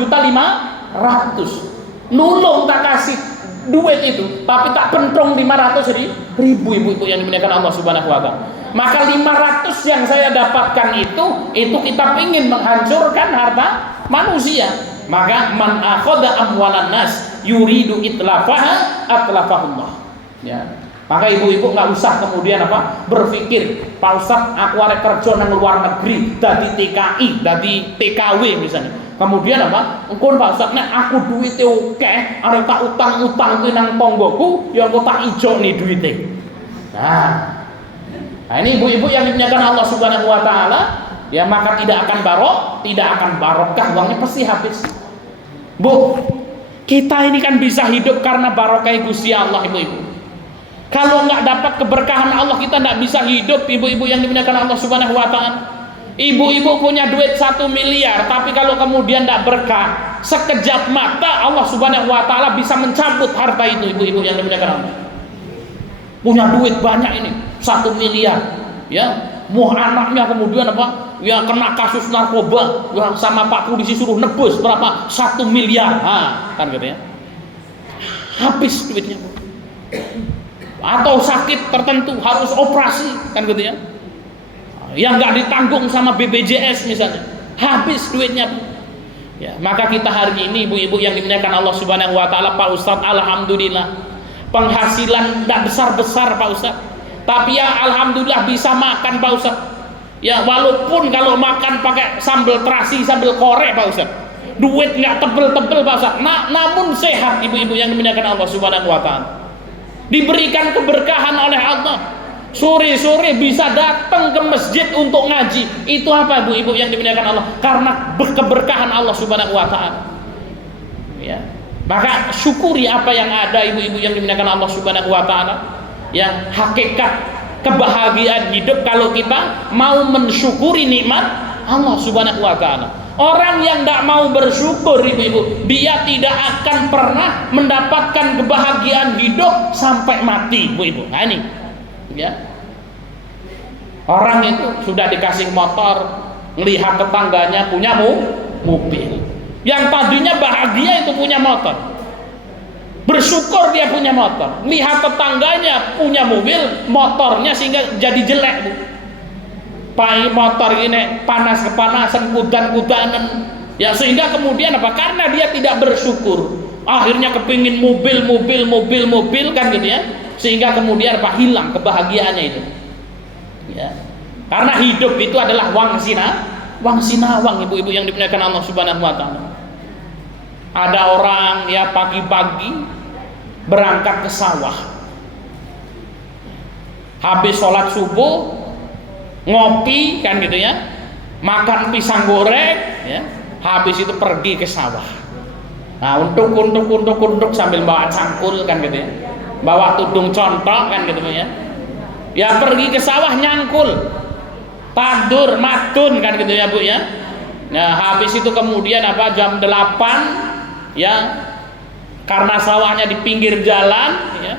Nulung tak kasih duit itu, tapi tak pentung 500.000 ibu-ibu yang dimuliakan Allah Subhanahu wa taala. Maka 500 yang saya dapatkan itu kita ingin menghancurkan harta manusia. Maka man akhadha amwalan nas yuridu itlafaha atlafahullah. Ya. Maka ibu-ibu nggak usah kemudian apa, berpikir Pak Ustadz aku arek kerja nang luar negeri dadi TKI, dadi TKW misalnya. Kemudian apa? Engko Pak Ustadz nek aku duwite akeh, arep tak utang-utang kuwi nang tanggoku, ya engko tak ijokne duwite. Nah, ini ibu-ibu yang dimuliakan Allah Subhanahu wa taala, ya maka tidak akan barokah, uangnya pasti habis. Bu, kita ini kan bisa hidup karena barokah Gusti Allah, ibu-ibu. Kalau nggak dapat keberkahan Allah, kita nggak bisa hidup, ibu-ibu yang dimuliakan Allah Subhanahu wa taala. Ibu-ibu punya duit 1 miliar, tapi kalau kemudian tidak berkah, sekejap mata Allah Subhanahu wa taala bisa mencabut harta itu, ibu-ibu yang dimuliakan Allah. Punya duit banyak ini, 1 miliar, ya, mau anaknya kemudian apa? Ya kena kasus narkoba, ya, sama Pak Polisi suruh nebus berapa? 1 miliar, kan gitu ya. Habis duitnya. Atau sakit tertentu harus operasi, kan gitu ya. Yang nggak ditanggung sama BPJS misalnya, habis duitnya. Ya, maka kita hari ini ibu-ibu yang dimuliakan Allah Subhanahu wa taala, Pak Ustadz, alhamdulillah penghasilan tidak besar-besar Pak Ustadz, tapi ya alhamdulillah bisa makan Pak Ustadz. Ya walaupun kalau makan pakai sambal terasi, sambal korek Pak Ustadz, duit nggak tebel-tebel Pak Ustadz, namun sehat ibu-ibu yang dimuliakan Allah Subhanahu wa taala, diberikan keberkahan oleh Allah. Sore-sore bisa datang ke masjid untuk ngaji. Itu apa ibu-ibu yang dimuliakan Allah? Karena keberkahan Allah Subhanahu wa taala. Ya. Maka syukuri apa yang ada ibu-ibu yang dimuliakan Allah Subhanahu wa taala. Yang hakikat kebahagiaan hidup kalau kita mau mensyukuri nikmat Allah Subhanahu wa taala. Orang yang tidak mau bersyukur, ibu-ibu, dia tidak akan pernah mendapatkan kebahagiaan hidup sampai mati, ibu-ibu. Nah ini, ya. Orang itu sudah dikasih motor, melihat tetangganya punya mobil. Yang tadinya bahagia itu punya motor, bersyukur dia punya motor. Lihat tetangganya punya mobil, motornya sehingga jadi jelek, bu. Pai motor ini panas kepanasan, kudan-kudanan, ya sehingga kemudian apa? Karena dia tidak bersyukur, akhirnya kepingin mobil kan gitu ya, sehingga kemudian apa? Hilang kebahagiaannya itu. Ya. Karena hidup itu adalah wang sinawang, ibu-ibu yang dimuliakan Allah Subhanahu wa taala. Ada orang ya pagi-pagi berangkat ke sawah, habis sholat subuh ngopi kan gitu ya, makan pisang goreng ya, habis itu pergi ke sawah. Nah untuk sambil bawa cangkul kan gitu ya, bawa tudung contok kan gitu ya, ya pergi ke sawah nyangkul tadur matun kan gitu ya bu ya. Nah habis itu kemudian apa jam 8 ya, karena sawahnya di pinggir jalan ya,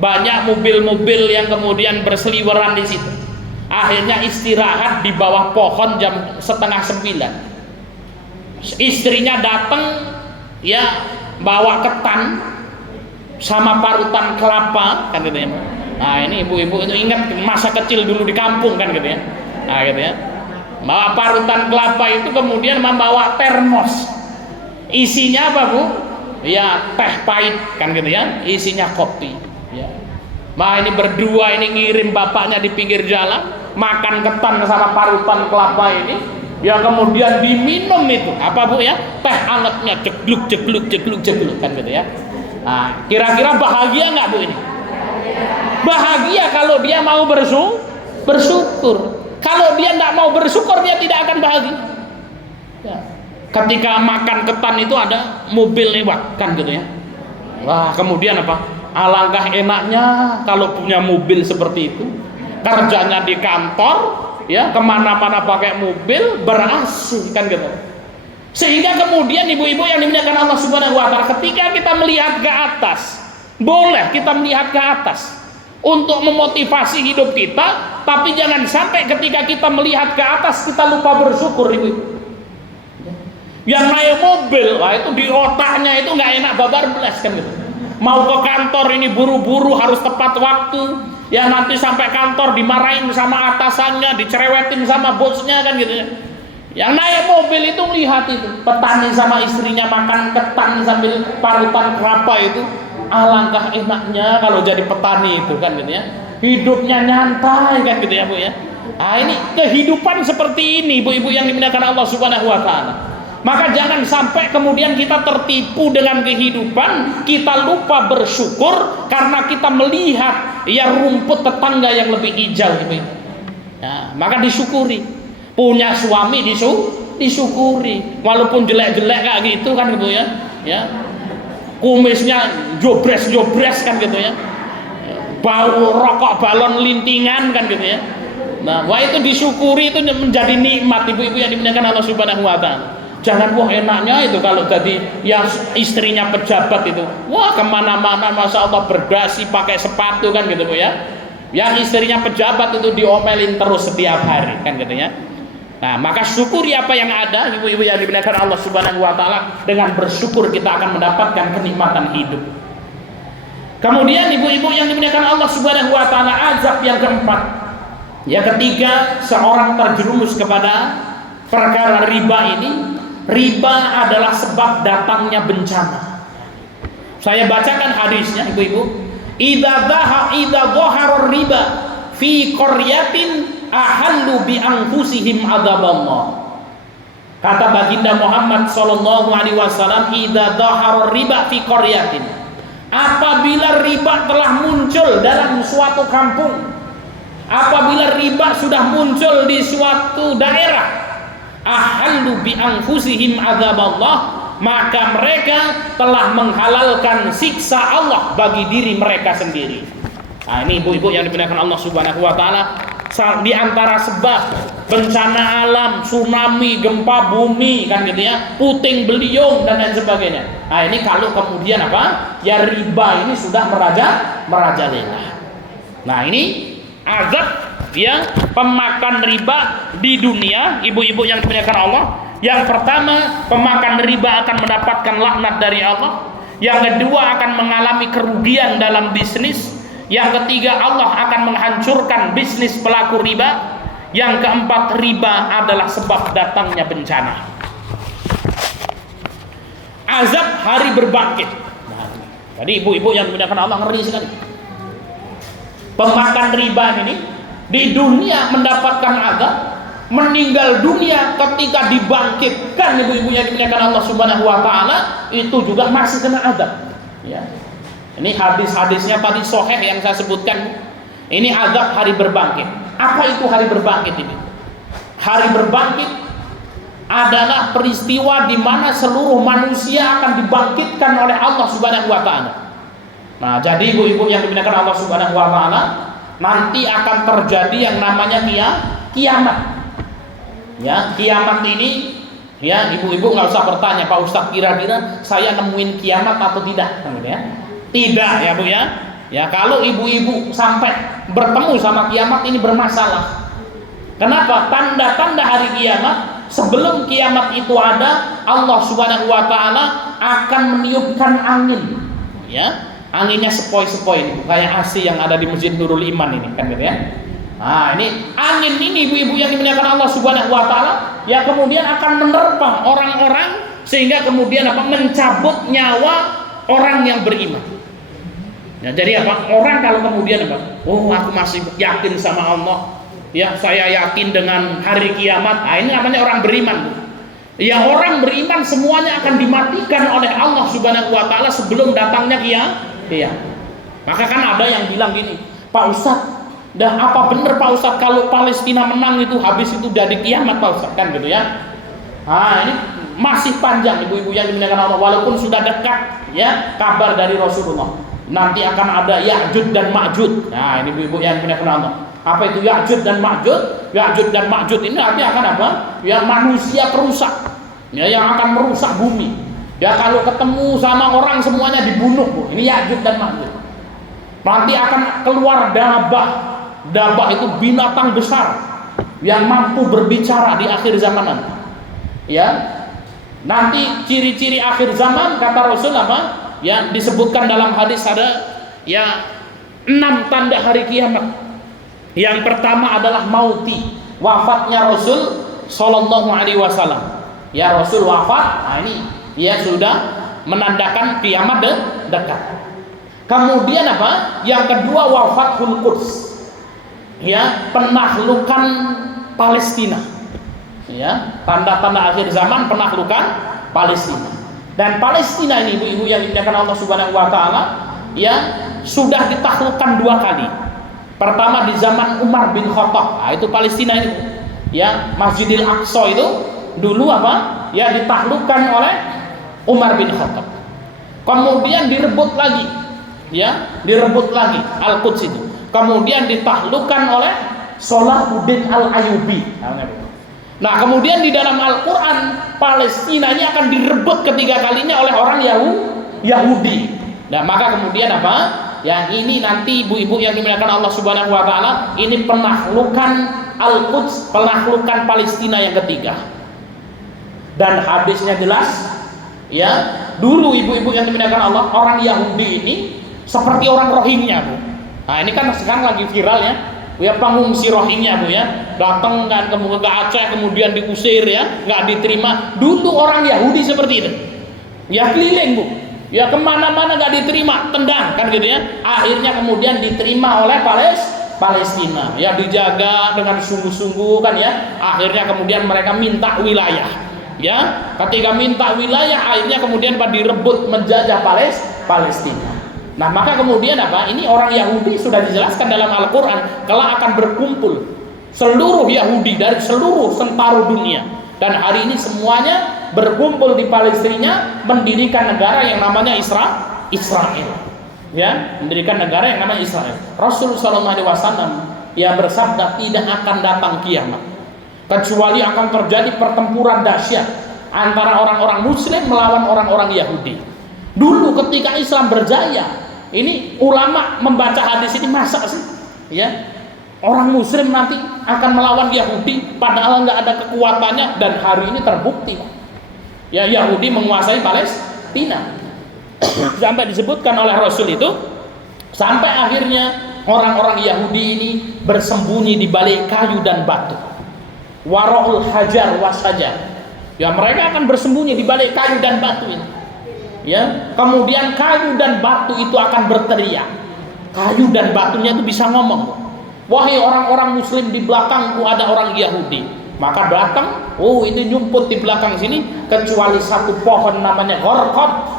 banyak mobil-mobil yang kemudian berseliweran di situ. Akhirnya istirahat di bawah pohon jam 8:30. Istrinya datang ya bawa ketan sama parutan kelapa kan gitu ya. Nah ini ibu-ibu itu ingat masa kecil dulu di kampung kan gitu ya. Nah gitu ya, bawa parutan kelapa itu kemudian membawa termos, isinya apa bu? Ya teh pahit kan gitu ya, isinya kopi ya. Nah ini berdua ini ngirim bapaknya di pinggir jalan makan ketan sama parutan kelapa ini, yang kemudian diminum itu apa bu ya, teh angetnya cegluk kan gitu ya. Nah kira-kira bahagia nggak bu ini? Bahagia kalau dia mau bersyukur. Kalau dia tidak mau bersyukur, dia tidak akan bahagia ya. Ketika makan ketan itu ada mobil lewat kan gitu ya, wah kemudian apa, alangkah enaknya kalau punya mobil seperti itu, kerjanya di kantor ya, kemana-mana pakai mobil ber-AC kan gitu. Sehingga kemudian ibu-ibu yang dimuliakan Allah Subhanahu wa taala, ketika kita melihat ke atas, boleh kita melihat ke atas untuk memotivasi hidup kita, tapi jangan sampai ketika kita melihat ke atas kita lupa bersyukur, ibu. Yang naik mobil, wah itu di otaknya itu nggak enak babar belas kan gitu. Mau ke kantor ini buru-buru harus tepat waktu, ya nanti sampai kantor dimarahin sama atasannya, dicerewetin sama bosnya kan gitu ya. Yang naik mobil itu lihat itu petani sama istrinya makan ketan sambil parutan kelapa itu, alangkah enaknya kalau jadi petani itu kan gitu ya, hidupnya nyantai kan gitu ya bu ya. Nah ini kehidupan seperti ini ibu-ibu yang dimuliakan Allah Subhanahu wa taala. Maka jangan sampai kemudian kita tertipu dengan kehidupan, kita lupa bersyukur karena kita melihat ya rumput tetangga yang lebih hijau gitu. Nah, maka disyukuri. Punya suami disyukuri, walaupun jelek-jelek kayak gitu kan gitu ya. Ya. Kumisnya jobres kan gitu ya, bau rokok balon lintingan kan gitu ya. Nah wah itu disyukuri, itu menjadi nikmat ibu-ibu yang dimuliakan Allah Subhanahu wa taala. Jangan wah enaknya itu kalau jadi yang istrinya pejabat itu, wah kemana-mana masya Allah berdasi pakai sepatu kan gitu bu ya. Yang istrinya pejabat itu diomelin terus setiap hari kan gitu ya. Nah maka syukuri apa yang ada ibu-ibu yang dimuliakan Allah Subhanahu wa taala. Dengan bersyukur kita akan mendapatkan kenikmatan hidup. Kemudian ibu-ibu yang dimuliakan Allah Subhanahu wa taala, azab yang keempat, ya ketika seorang terjerumus kepada perkara riba ini. Riba adalah sebab datangnya bencana. Saya bacakan hadisnya ibu-ibu. Idza dhahara riba fi qaryatin ahallu bi anfusihim adzaballah. Kata baginda Muhammad sallallahu alaihi wasallam, idza dhahara riba fi qaryatin, apabila riba telah muncul dalam suatu kampung, apabila riba sudah muncul di suatu daerah, ahallu bi anfusihim adzaballah, maka mereka telah menghalalkan siksa Allah bagi diri mereka sendiri. Nah ini ibu-ibu yang dimuliakan Allah Subhanahu wa taala, di antara sebab bencana alam, tsunami, gempa bumi, kan gitu ya, puting beliung dan lain sebagainya. Nah ini kalau kemudian apa? Ya riba ini sudah merajalela. Nah ini azab ya pemakan riba di dunia, ibu-ibu yang dimuliakan Allah. Yang pertama, pemakan riba akan mendapatkan laknat dari Allah. Yang kedua, akan mengalami kerugian dalam bisnis. Yang ketiga, Allah akan menghancurkan bisnis pelaku riba. Yang keempat, riba adalah sebab datangnya bencana. Azab hari berbangkit. Nah, tadi ibu-ibu yang dimuliakan Allah ngeri sekali. Pemakan riba ini di dunia mendapatkan azab, meninggal dunia ketika dibangkitkan ibu-ibu yang dimuliakan Allah Subhanahu wa taala itu juga masih kena azab. Ya. Ini hadis-hadisnya tadi sahih yang saya sebutkan. Ini azab hari berbangkit. Apa itu hari berbangkit ini? Hari berbangkit adalah peristiwa di mana seluruh manusia akan dibangkitkan oleh Allah Subhanahu wa taala. Nah, jadi ibu-ibu yang dimuliakan Allah Subhanahu wa taala, nanti akan terjadi yang namanya kiamat. Ya, kiamat ini ya ibu-ibu nggak usah bertanya, Pak Ustadz kira-kira saya nemuin kiamat atau tidak, ya. Tidak ya Bu ya. Ya kalau ibu-ibu sampai bertemu sama kiamat ini bermasalah. Kenapa? Tanda-tanda hari kiamat, sebelum kiamat itu ada, Allah Subhanahu wa taala akan meniupkan angin. Ya, anginnya sepoi-sepoi kayak AC yang ada di Masjid Nurul Iman ini kan gitu ya. Nah, ini angin ini ibu-ibu yang dimuliakan Allah Subhanahu wa taala ya kemudian akan menerpa orang-orang sehingga kemudian apa? Mencabut nyawa orang yang beriman. Ya, jadi apa? Orang kalau kemudian apa? Oh, aku masih yakin sama Allah. Ya, saya yakin dengan hari kiamat. Nah, ini namanya orang beriman. Ya, orang beriman semuanya akan dimatikan oleh Allah Subhanahu wa taala sebelum datangnya kiamat. Maka kan ada yang bilang gini, Pak Ustadz, dah apa benar Pak Ustadz kalau Palestina menang itu habis itu dari kiamat Pak Ustadz kan gitu ya. Nah, ini masih panjang ibu-ibu yang dimuliakan Allah, walaupun sudah dekat ya kabar dari Rasulullah. Nanti akan ada Ya'juj dan Ma'juj. Nah, ini ibu-ibu yang dimuliakan Allah. Apa itu Ya'juj dan Ma'juj? Ya'juj dan Ma'juj ini nanti akan apa? Ya manusia perusak. Ya, yang akan merusak bumi. Ya kalau ketemu sama orang semuanya dibunuh, Bu. Ini Ya'juj dan Ma'juj. Nanti akan keluar dabah. Dabah itu binatang besar yang mampu berbicara di akhir zaman nanti. Ya. Nanti ciri-ciri akhir zaman kata Rasul apa? Ya disebutkan dalam hadis ada ya 6 tanda hari kiamat. Yang pertama adalah mauti, wafatnya Rasul sallallahu alaihi wasallam. Ya Rasul wafat, nah ini ya sudah menandakan kiamat dekat. Kemudian apa? Yang kedua wafatul Quds. Ya, penaklukan Palestina. Ya, tanda-tanda akhir zaman penaklukan Palestina. Dan Palestina ini ibu-ibu yang dimuliakan Allah Subhanahu wa taala ya sudah ditaklukkan 2 kali. Pertama di zaman Umar bin Khattab. Nah, itu Palestina ini. Ya, Masjidil Aqsa itu dulu apa? Ya ditaklukkan oleh Umar bin Khattab. Kemudian direbut lagi. Ya, direbut lagi Al-Quds itu. Kemudian ditaklukkan oleh Salahuddin Al-Ayyubi. Nah, kemudian di dalam Al-Quran Palestina ini akan direbut ketiga kalinya oleh orang Yahudi. Nah, maka kemudian apa? Yang ini nanti ibu-ibu yang dimuliakan Allah Subhanahu wa taala, ini penaklukan Al-Quds, penaklukan Palestina yang ketiga. Dan hadisnya jelas, ya. Dulu ibu-ibu yang dimuliakan Allah, orang Yahudi ini seperti orang Rohingya, Bu. Nah, ini kan sekarang lagi viral ya. Ya pengungsi Rohingya Bu ya, datang kan ke Aceh kemudian diusir ya, nggak diterima. Dulu orang Yahudi seperti itu, ya keliling Bu, ya kemana-mana nggak diterima, tendang kan gitu ya. Akhirnya kemudian diterima oleh Palestina, ya dijaga dengan sungguh-sungguh kan ya. Akhirnya kemudian mereka minta wilayah, ya. Ketika minta wilayah, akhirnya kemudian direbut menjajah Palestina. Nah, maka kemudian apa? Ini orang Yahudi sudah dijelaskan dalam Al-Quran kelak akan berkumpul seluruh Yahudi dari seluruh separuh dunia, dan hari ini semuanya berkumpul di Palestina mendirikan negara yang namanya Israel. Ya, mendirikan negara yang namanya Israel. Rasulullah SAW Ia bersabda, tidak akan datang kiamat kecuali akan terjadi pertempuran dahsyat antara orang-orang muslim melawan orang-orang Yahudi. Dulu ketika Islam berjaya, ini ulama membaca hadis ini, masa sih ya orang muslim nanti akan melawan Yahudi padahal nggak ada kekuatannya, dan hari ini terbukti ya Yahudi menguasai Palestina. Sampai disebutkan oleh Rasul itu, sampai akhirnya orang-orang Yahudi ini bersembunyi di balik kayu dan batu. Wara'ul hajar washajar. Ya, mereka akan bersembunyi di balik kayu dan batu ini. Ya, kemudian kayu dan batu itu akan berteriak. Kayu dan batunya itu bisa ngomong. Wahai orang-orang muslim, di belakangku ada orang Yahudi. Maka datang, oh ini nyumput di belakang sini, kecuali satu pohon namanya gorkot.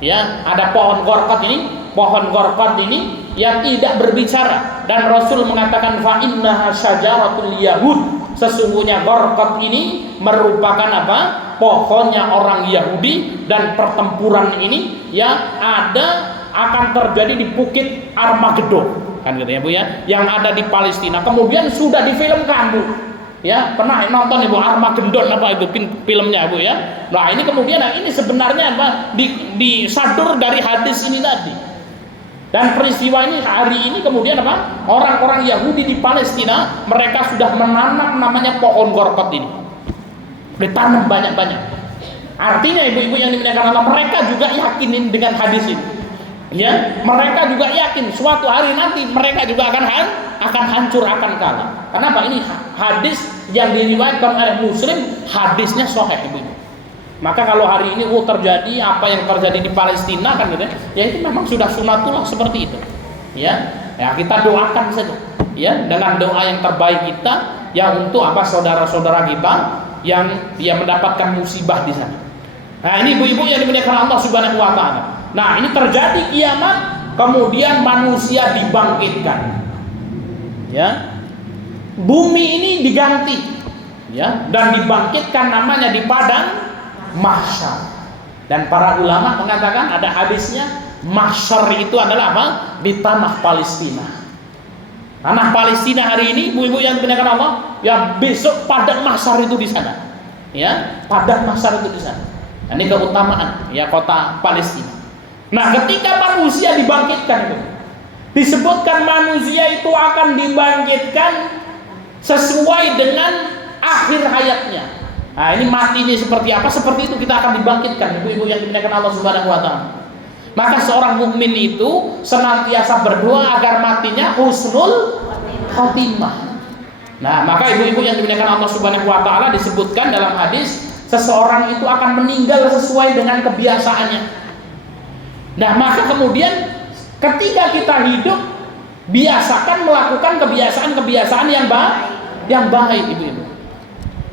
Ya, ada pohon gorkot ini. Pohon gorkot ini yang tidak berbicara, dan Rasul mengatakan fa innaha syajaratul yahud, sesungguhnya gorkot ini merupakan apa? Pohonnya orang Yahudi, dan pertempuran ini ya akan terjadi di Bukit Armageddon, kan gitu ya Bu ya, yang ada di Palestina. Kemudian sudah difilmkan Bu ya, pernah nonton Ibu Armageddon apa itu filmnya Bu ya. Nah ini kemudian ini sebenarnya apa disadur dari hadis ini tadi. Dan peristiwa ini hari ini kemudian apa? Orang-orang Yahudi di Palestina, mereka sudah menanam namanya pohon gorkot ini. Ditanam banyak-banyak. Artinya ibu-ibu yang dimuliakan Allah, mereka juga yakinin dengan hadis ini. Ya, mereka juga yakin suatu hari nanti mereka juga akan hancur, akan kalah. Kenapa? Ini hadis yang diriwayatkan oleh Muslim, hadisnya sahih ibu-ibu. Maka kalau hari ini terjadi apa yang terjadi di Palestina kan gitu ya, itu memang sudah sunatullah seperti itu. Ya kita doakan saja ya dengan doa yang terbaik kita ya untuk apa saudara-saudara kita yang mendapatkan musibah di sana. Nah, ini ibu-ibu yang dimuliakan Allah Subhanahu wa taala. Nah, ini terjadi kiamat, kemudian manusia dibangkitkan. Ya. Bumi ini diganti ya, dan dibangkitkan namanya di padang mahsyar. Dan para ulama mengatakan ada hadisnya, mahsyar itu adalah apa? Di tanah Palestina. Tanah Palestina hari ini ibu-ibu yang dimuliakan Allah, ya besok padang mahsyar itu di sana. Ya, padang mahsyar itu di sana. Ini keutamaan ya kota Palestina. Nah, ketika manusia dibangkitkan itu disebutkan manusia itu akan dibangkitkan sesuai dengan akhir hayatnya. Nah, ini mati ini seperti apa? Seperti itu kita akan dibangkitkan, ibu-ibu yang dimuliakan Allah Subhanahu wa taala. Maka seorang mukmin itu senantiasa berdoa agar matinya husnul khatimah. Nah, maka ibu-ibu yang dimuliakan Allah Subhanahu wa taala disebutkan dalam hadis, seseorang itu akan meninggal sesuai dengan kebiasaannya. Nah, maka kemudian ketika kita hidup, biasakan melakukan kebiasaan-kebiasaan yang baik, ibu-ibu.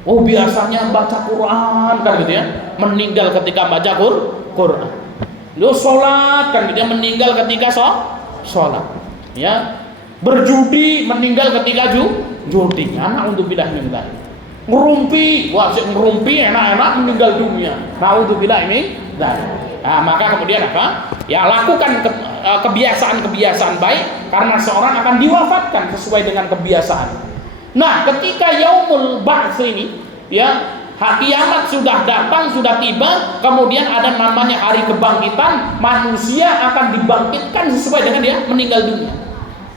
Oh, biasanya baca Quran kan gitu ya, meninggal ketika baca Quran. Lo sholat kan gitu ya, meninggal ketika sholat. Ya, berjudi meninggal ketika judi. Anak untuk bilah meninggal. Ngerumpi, ngerumpi enak-enak meninggal dunia. Untuk bilah ini. Nah, maka kemudian apa? Ya, lakukan kebiasaan-kebiasaan baik, karena seorang akan diwafatkan sesuai dengan kebiasaan. Nah, ketika yaumul ba'ts ini ya, kiamat sudah datang, sudah tiba, kemudian ada namanya hari kebangkitan, manusia akan dibangkitkan sesuai dengan dia meninggal dunia.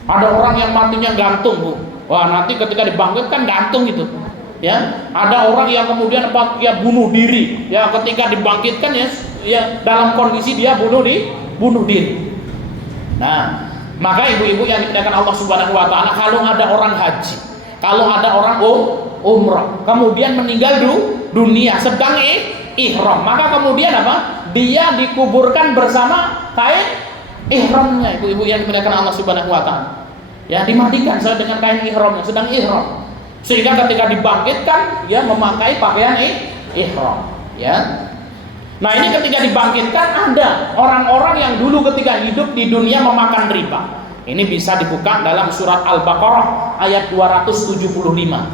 Ada orang yang matinya gantung, Bu. Wah, nanti ketika dibangkitkan gantung itu. Ya, ada orang yang kemudian ya bunuh diri. Ya, ketika dibangkitkan ya dalam kondisi dia bunuh diri. Nah, maka ibu-ibu yang dimuliakan Allah Subhanahu wa taala, kalau ada orang haji, kalau ada orang umrah, kemudian meninggal dunia sedang ihram, maka kemudian apa? Dia dikuburkan bersama kain ihramnya, ibu-ibu yang dimuliakan Allah Subhanahu wa taala. Ya, dimandikan dengan kain ihramnya, sedang ihram. Sehingga ketika dibangkitkan, dia memakai pakaian ihram, ya. Nah, ini ketika dibangkitkan ada orang-orang yang dulu ketika hidup di dunia memakan riba. Ini bisa dibuka dalam surat Al-Baqarah ayat 275.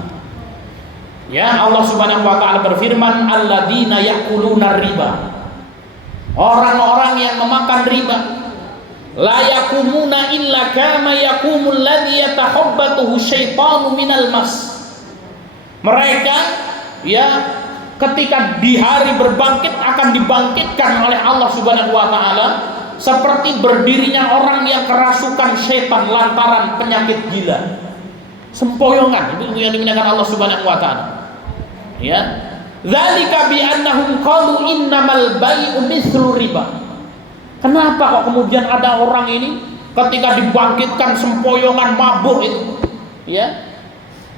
Ya, Allah Subhanahu wa taala berfirman, alladzina ya'kuluna riba. Orang-orang yang memakan riba. la yakumuna illa kama yakumul ladzi yatakhabbatuhu syaitanu minal mas. Mereka ya ketika di hari berbangkit akan dibangkitkan oleh Allah Subhanahu wa taala seperti berdirinya orang yang kerasukan setan lantaran penyakit gila. Sempoyongan itu yang dimuliakan Allah Subhanahu wa taala. Ya. Dzalika bi annahum qalu innamal bai'u mithlu riba. Kenapa kok kemudian ada orang ini ketika dibangkitkan sempoyongan mabuk itu? Ya.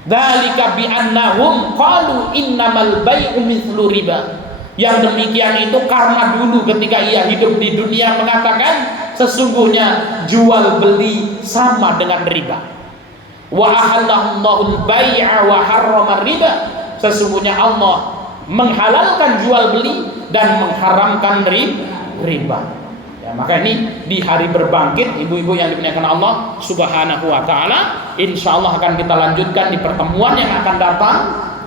Dzalika bi annahum qalu innamal bai'u mithlu riba. Yang demikian itu karena dulu ketika ia hidup di dunia mengatakan sesungguhnya jual beli sama dengan riba. Wa ahallallahu al-bai'a wa harrama riba. Sesungguhnya Allah menghalalkan jual beli dan mengharamkan riba. Ya, maka ini di hari berbangkit ibu-ibu yang dimuliakan Allah Subhanahu wa taala, insyaallah akan kita lanjutkan di pertemuan yang akan datang,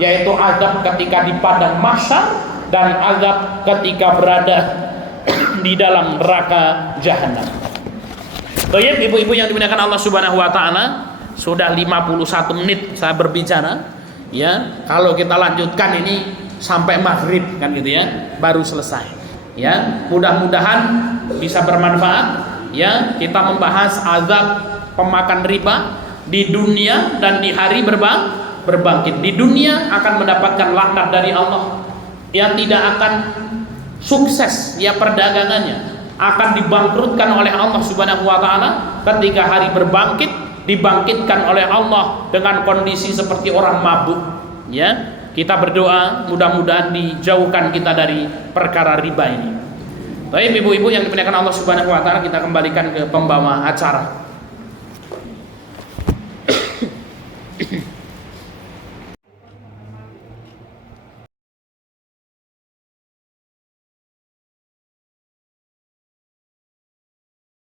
yaitu azab ketika di padang mahsyar dan azab ketika berada di dalam neraka jahanam. Baik, ibu-ibu yang dimuliakan Allah Subhanahu wa taala, sudah 51 menit saya berbicara. Ya, kalau kita lanjutkan ini sampai maghrib kan gitu ya, baru selesai. Ya, mudah-mudahan bisa bermanfaat. Ya, kita membahas azab pemakan riba di dunia dan di hari berbangkit. Di dunia akan mendapatkan laknat dari Allah, yang tidak akan sukses ya perdagangannya, akan dibangkrutkan oleh Allah Subhanahu wa taala ketika hari berbangkit, dibangkitkan oleh Allah dengan kondisi seperti orang mabuk. Ya, kita berdoa mudah-mudahan dijauhkan kita dari perkara riba ini. Baik ibu-ibu yang dimuliakan Allah Subhanahu wa taala, kita kembalikan ke pembawa acara.